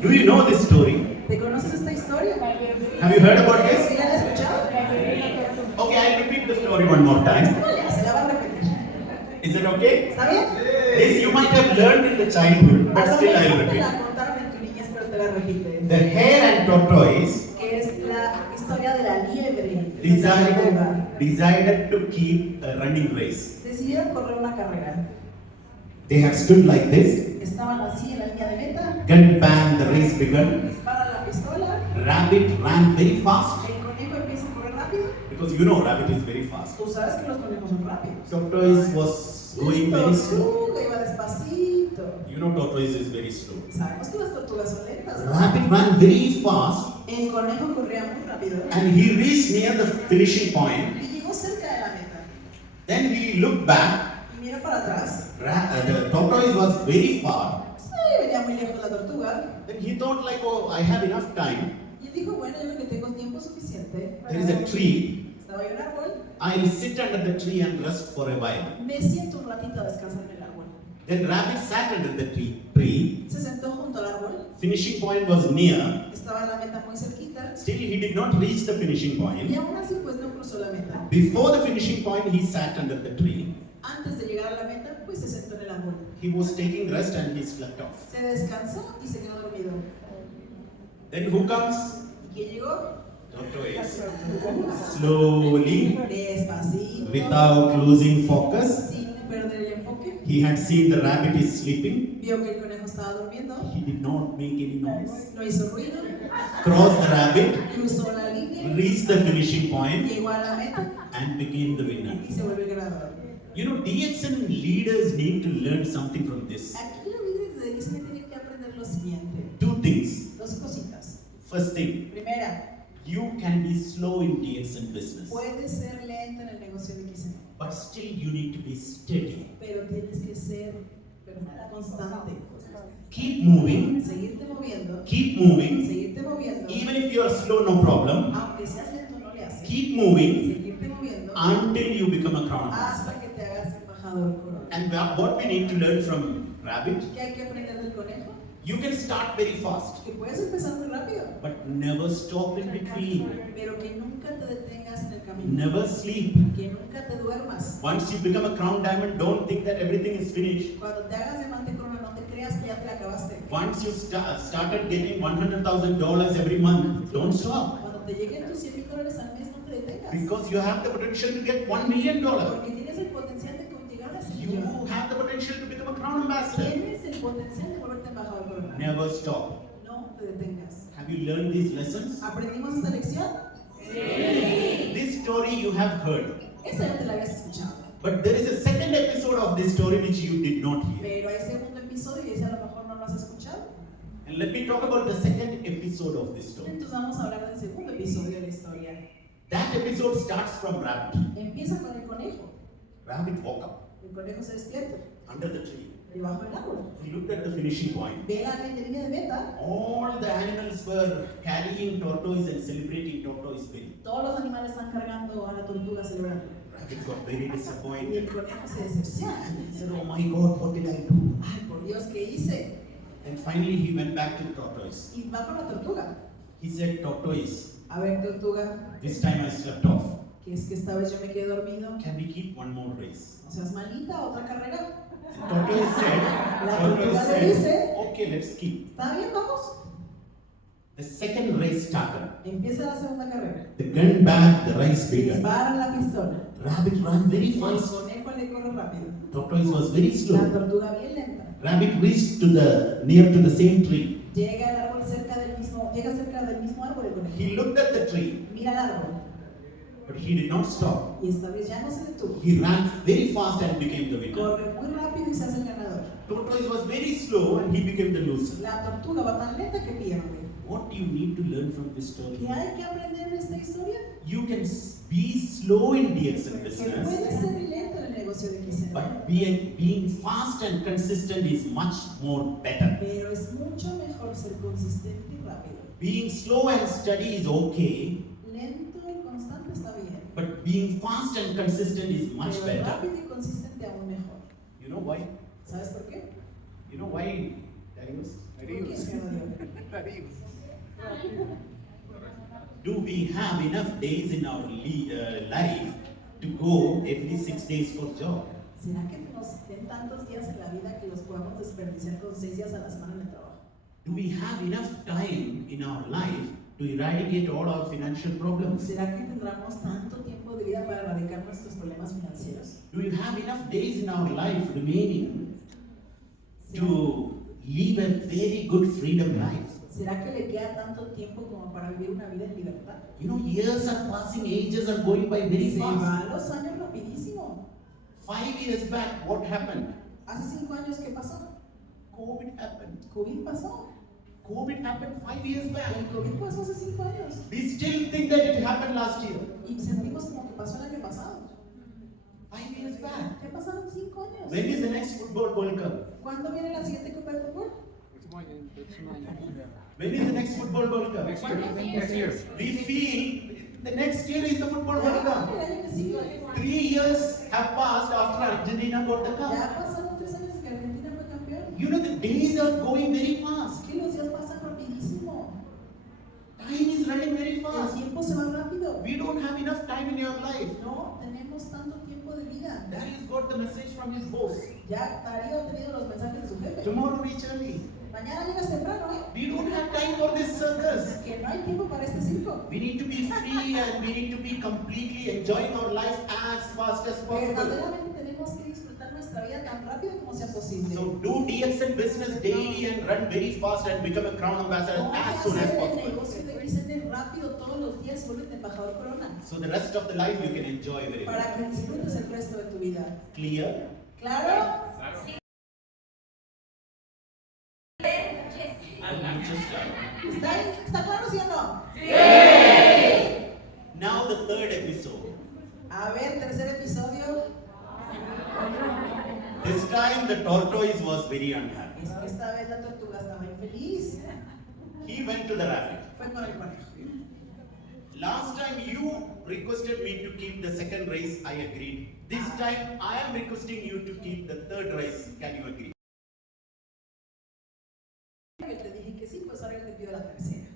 Do you know this story? ¿Te conoces esta historia? Have you heard about this? ¿Sí la has escuchado? Okay, I'll repeat the story one more time. Vale, se la va a repetir. Is it okay? ¿Está bien? This you might have learned in the childhood, but still I'll Te repeat. la contaron en tu niñez, pero te la repite. The hare and tortoise Que es la historia de la liebre. de la Tortuga. decided to keep a running race. Decidieron correr una carrera. They have stood like this. Estaban así en la línea de meta. Gun bang, the race began. Dispara la pistola. Rabbit ran very fast El conejo empieza a correr rápido. because you know rabbit is very fast. Tú sabes que los conejos son rápidos. Tortoise was going very slow. Tortuga iba despacito. You know tortoise is very slow. Sabemos que las tortugas son lentas, ¿no? Rabbit ran very fast El conejo corría muy rápido. and he reached near the finishing point. Y llegó cerca de la meta. Then he looked back. Y mira para atrás. The tortoise was very far. Sí, venía muy lejos la tortuga. Then he thought like, oh, I have enough time. Y dijo, bueno, yo creo que tengo tiempo suficiente. There is a tree. Estaba ahí un árbol. I'll sit under the tree and rest for a while. Me siento un ratito a descansar en el árbol. Then rabbit sat under the tree. Se sentó junto al árbol. Finishing point was near. Estaba la meta muy cerquita. Still, he did not reach the finishing Y point. aún así, pues no cruzó la meta. Before the finishing point, he sat under the tree. Antes de llegar a la meta, pues se sentó en el árbol. He was taking rest and he slept off. Se descansó y se quedó dormido. Then who comes? ¿Y quién llegó? Tortoise. Slowly, Despacito. without losing focus. Sin perder el enfoque. He had seen the rabbit is sleeping. Vio que el conejo estaba durmiendo. He did not make any noise. No hizo ruido. Crossed the rabbit, Cruzó la línea. reached the finishing point, Llegó a la meta and became the winner. y se volvió el ganador. You know, DXN leaders need to learn something from this. Aquí los líderes de DXN tienen que aprender lo siguiente. Two things. Dos cositas. First thing, Primera, you can be slow in DXN business, puedes ser lento en el negocio de DXN, but still you need to be steady. pero tienes que ser constante. Keep moving, Seguirte moviendo. keep moving. Seguirte moviendo. Even if you are slow, no problem. Aunque seas lento, no le haces. Keep moving Seguirte moviendo until you become a crown hasta master. que te hagas embajador corona. And what we need to learn from rabbit, ¿Qué hay que aprender del conejo? you can start very fast, Que puedes empezar muy rápido, but never stop in between. pero que nunca te detengas en el camino. Never sleep. Que nunca te duermas. Once you become a crown diamond, don't think that everything is finished. Cuando te hagas diamante corona, no te creas que ya te la acabaste. Once you started getting $100,000 every month, don't stop. Cuando te lleguen tus $100,000 al mes, no te detengas. Because you have the potential to get $1 million. Porque tienes el potencial de llegar a ese You millón. have the potential to become a crown ambassador. Tienes el potencial de volverte embajador corona. Never stop. No te detengas. Have you learned these lessons? ¿Aprendimos esta lección? This story you have heard. Esa ya te la habías escuchado. But there is a second episode of this story which you did not hear. Pero hay segundo episodio y ese a lo mejor no lo has escuchado. And let me talk about the second episode of this story. Entonces vamos a hablar del segundo episodio de la historia. That episode starts from rabbit. Empieza con el conejo. Rabbit woke up El conejo se despierta under the tree. debajo del árbol. He looked at the finishing point. Ve la línea de meta. All the animals were carrying tortoise and celebrating tortoise win. Todos los animales están cargando a la tortuga celebrando. Rabbit got very Y el disappointed. conejo se decepciona. He said, oh my God, what did I do? Ay, por Dios, ¿qué hice? And finally he went back to the tortoise. Y va con la tortuga. He said, tortoise, A ver, tortuga, this time I slept off. que es que esta vez yo me quedé dormido. Can we keep one more race? No seas malita, otra carrera. Tortoise La tortoise tortuga le dice, okay, let's keep. ¿está bien? Vamos. The second race started. Empieza la segunda carrera. The gun back, the race began. Dispara la pistola. Rabbit ran very El fast. conejo le corre rápido. Tortoise was very La slow. tortuga bien lenta. Rabbit reached near to the same tree. Llega al árbol cerca del mismo árbol el conejo. He looked at the tree, Mira el árbol. but he did not stop. Y esta vez ya no se detuvo. He ran very fast and became the winner. Corre muy rápido y se hace el ganador. Tortoise was very slow and he became the loser. La tortuga va tan lenta que pierde. What do you need to learn from this story? ¿Qué hay que aprender de esta historia? You can be slow in DXN Que business, puede ser lento en el negocio de XN. but being fast and consistent is much more better. Pero es mucho mejor ser consistente y rápido. Being slow and steady is okay, Lento y constante está bien. but being fast and consistent is much Pero better. rápido y consistente aún mejor. You know why? ¿Sabes por qué? You know why Adios. ¿Por qué, señor Dios? Do we have enough days in our life to go every 6 days for job? ¿Será que nos den tantos días en la vida que los podamos desperdiciar con 6 días a la semana en el trabajo? Do we have enough time in our life to eradicate all our financial problems? ¿Será que tendremos tanto tiempo de vida para erradicar nuestros problemas financieros? Do we have enough days in our life remaining to live a very good freedom life? ¿Será que le queda tanto tiempo como para vivir una vida en libertad? You know, years are passing, ages are going by very Se fast. van los años rapidísimo. 5 years back, what happened? Hace 5 años, ¿qué pasó? COVID happened. COVID pasó. COVID happened 5 years back. El COVID pasó hace 5 años. We still think that it happened last year. Y sentimos como que pasó el año pasado. 5 years back. ¿Qué pasaron 5 años? When is the next football World Cup? ¿Cuándo viene la siguiente Copa de Fútbol? When is the next football World Cup? Next year. We feel the next year is the football World Ya, Cup. el año que sigue. 3 years have passed after Argentina got the cup. Ya pasaron 3 años que Argentina fue campeón. You know, the days are going very fast. Es que los días pasan rapidísimo. Time is running very El fast. tiempo se va rápido. We don't have enough time in your life. No tenemos tanto tiempo de vida. Darius got the message from his boss. Ya Darío ha tenido los mensajes de su jefe. Tomorrow reach early. Mañana llegas temprano, ¿eh? We don't have time for this circus. Que no hay tiempo para este circo. We need to be free and we need to be completely enjoying our life as fast as possible. Verdaderamente tenemos que disfrutar nuestra vida tan rápido como sea posible. So do DXN business daily and run very fast and become a crown ambassador No as soon as hacer el possible. negocio de DXN rápido todos los días y vuelve embajador corona. So the rest of the life you can enjoy very well. Para que disfrutes el resto de tu vida. Clear? ¿Claro? ¿Está claro, sí o no? Now the third episode. A ver, tercer episodio. This time the tortoise was very unhappy. Es que esta vez la tortuga estaba infeliz. He went to the rabbit. Fue con el conejo. Last time you requested me to keep the second race, I agreed. This time I am requesting you to keep the third race. Can you agree? Yo te dije que sí, pues ahora yo te pido la tercera.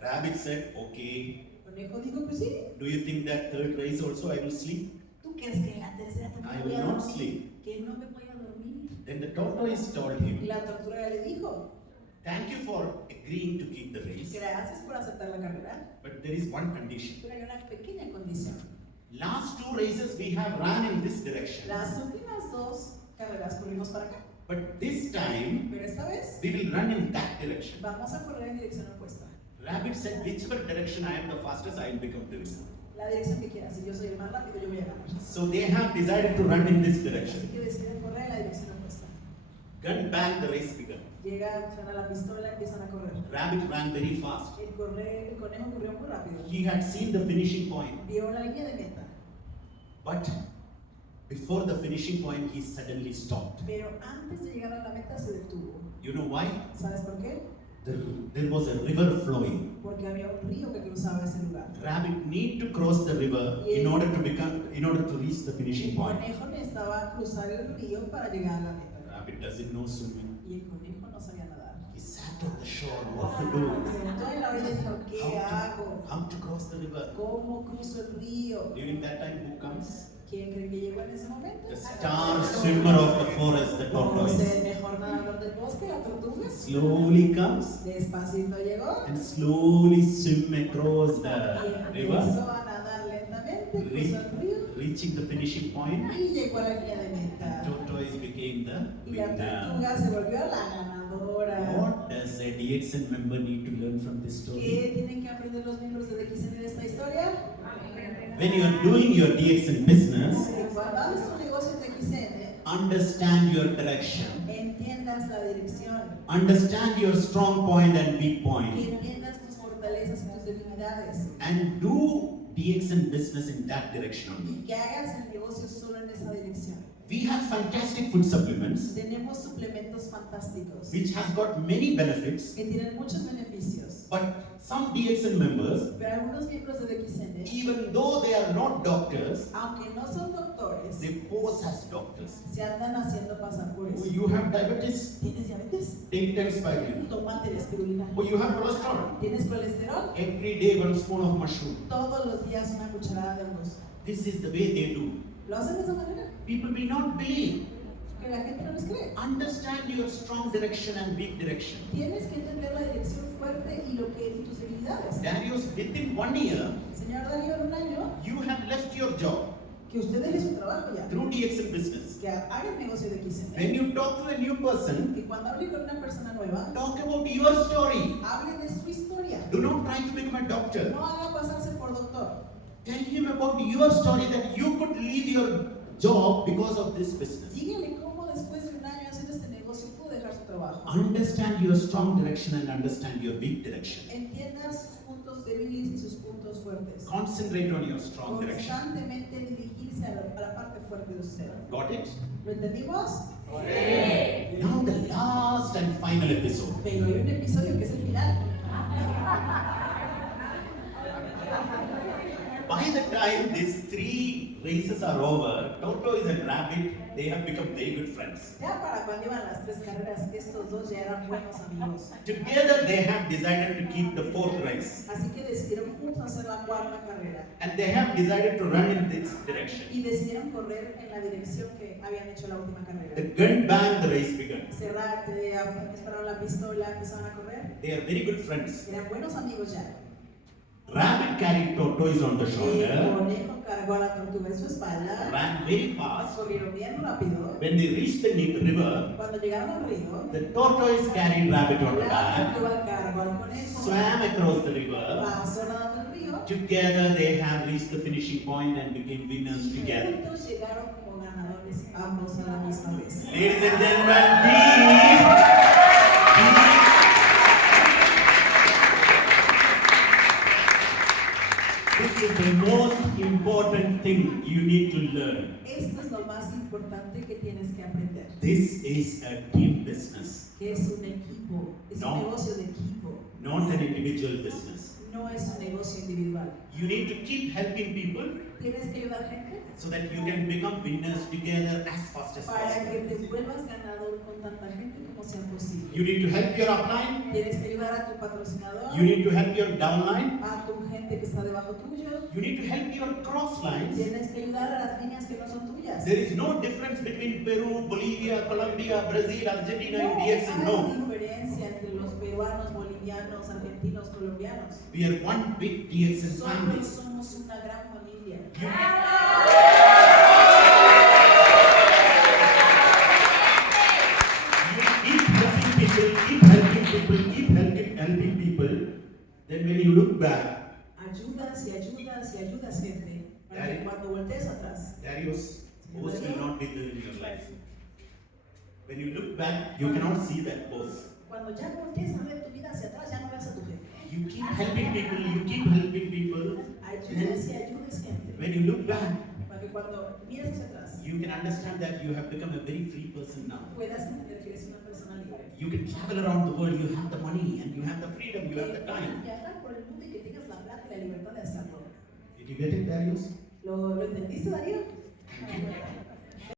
Rabbit said, okay. El conejo dijo que sí. Do you think that third race also I will sleep? ¿Tú crees que en la tercera I también will voy a not dormir? sleep. Que no me voy a dormir. Then the tortoise told Y him, la tortuga le dijo, thank you for agreeing to keep the race, gracias por aceptar la carrera, but there is one condition. pero hay una pequeña condición. Last 2 races we have run in this direction, Las últimas 2 carreras corrimos para acá, but this time pero esta vez we will run in that direction. vamos a correr en dirección opuesta. Rabbit said, whichever direction I am the fastest, I will become the winner. La dirección que quieras, si yo soy el más rápido, yo voy a ganar. So they have decided to run in this Así direction. que deciden correr en la dirección opuesta. Gun bang, the race began. Llega, suena la pistola, empiezan a correr. Rabbit ran very fast. El conejo corrió muy rápido. He had seen the finishing point, Vio la línea de meta, but before the finishing point, he suddenly stopped. pero antes de llegar a la meta se detuvo. You know why? ¿Sabes por qué? There was a river flowing. Porque había un río que cruzaba ese lugar. Rabbit need to cross the river in order to reach the finishing El point. conejo necesitaba cruzar el río para llegar a la meta. Rabbit doesn't know swimming. Y el conejo no sabía nadar. He sat on the shore. What to do? Se sentó en la orilla y dijo, ¿qué hago? How to cross the river? ¿Cómo cruzo el río? During that time, who comes? ¿Quién cree que llegó en ese momento? The star swimmer of the forest, the Como tortoise. el mejor nadador del bosque, la tortuga. Slowly comes Despacito llegó. and slowly swim across Y the empezó river, a nadar lentamente, cruzó el río reaching the finishing point. y llegó a la línea de meta. Tortoise became the Y la winner. tortuga se volvió la ganadora. What does a DXN member need to learn from this story? ¿Qué tienen que aprender los miembros de DXN de esta historia? When you are doing your DXN business, Que cuando haces tu negocio en DXN, understand your direction, entiendas la dirección, understand your strong point and weak que point, entiendas tus fortalezas y tus debilidades, and do DXN business in that direction y only. que hagas el negocio solo en esa dirección. We have fantastic food supplements Tenemos suplementos fantásticos which has got many benefits, que tienen muchos beneficios, but some DXN members, Pero algunos miembros de DXN, even though they are not doctors, aunque no son doctores, they pose as doctors. se andan haciendo pasar por Oh, eso. you have diabetes? ¿Tienes diabetes? Take 10 spirulina. Tómate la espirulina. Oh, you have cholesterol? ¿Tienes colesterol? Every day 1 spoon of mushroom. Todos los días una cucharada de arroz. This is the way they do. ¿Lo hacen de esa manera? People will not believe. Que la gente no les cree. Understand your strong direction and weak direction. Tienes que entender la dirección fuerte y tus debilidades. Darius, within 1 year, Señor Darío, en un año, you have left your job que usted deje su trabajo ya. through DXN business. Que haga el negocio de XN. When you talk to a new person, Que cuando hable con una persona nueva, talk about your story. hable de su historia. Do not try to become a doctor. No haga pasarse por doctor. Tell him about your story that you could leave your job because of this business. Dígale cómo después de un año haciendo este negocio pudo dejar su trabajo. Understand your strong direction and understand your weak direction. Entienda sus puntos débiles y sus puntos fuertes. Concentrate on your strong direction. Constantemente dirigirse a la parte fuerte de usted. Got it? ¿Lo entendimos? Now the last and final episode. Pero hay un episodio que es el final. By the time these 3 races are over, Tortoise and Rabbit, they have become very good friends. Ya para cuando iban las 3 carreras, estos dos ya eran buenos amigos. Together they have decided to keep the 4th race. Así que decidieron juntos hacer la 4ª carrera. And they have decided to run in this direction. Y decidieron correr en la dirección que habían hecho la última carrera. The gun bang, the race began. Dispararon la pistola, empezaron a correr. They are very good friends. Eran buenos amigos ya. Rabbit carried Tortoise on the El shoulder, conejo cargó a la tortuga en su espalda. ran very fast. Corrieron bien rápido. When they reached the river, Cuando llegaron al río, the tortoise carried Rabbit on the la back, tortuga cargó al conejo. swam across the river. Pasó nadando el río. Together they have reached the finishing point and became winners Y together. juntos llegaron como ganadores ambos a la misma vez. Ladies and gentlemen, this is the most important thing you need to learn. Esto es lo más importante que tienes que aprender. This is a team business, Que es un equipo, es No. un negocio de equipo, not an individual business. no es un negocio individual. You need to keep helping people Tienes que ayudar a gente so that you can become winners together as fast as para possible. que te vuelvas ganador con tanta gente como sea posible. You need to help your upline, Tienes que ayudar a tu patrocinador, you need to help your downline, a tu gente que está debajo tuyo. you need to help your cross lines. Tienes que ayudar a las líneas que no son tuyas. There is no difference between Peru, Bolivia, Colombia, Brazil, Argentina, and DXN. No No. hay diferencia entre los peruanos, bolivianos, argentinos, colombianos. We are one big DXN family. Somos una gran familia. You keep helping people, keep helping people, keep helping people. Then when you look back, Ayudas y ayudas y ayudas gente para que cuando voltees atrás, Darius, pose will not be there in your life. When you look back, you cannot see that pose. cuando ya voltees a ver tu vida hacia atrás, ya no veas a tu jefe. You keep helping people, you keep helping people. Ayudas y ayudas gente When you look back, para que cuando mires hacia atrás, you can understand that you have become a very free person now. puedas entender que eres una persona libre. You can travel around the world, you have the money and you have the freedom, you have the time. Viajar por el mundo y que tengas la plata y la libertad de hacerlo. Did you get it, Darius? ¿Lo entendiste, Darío?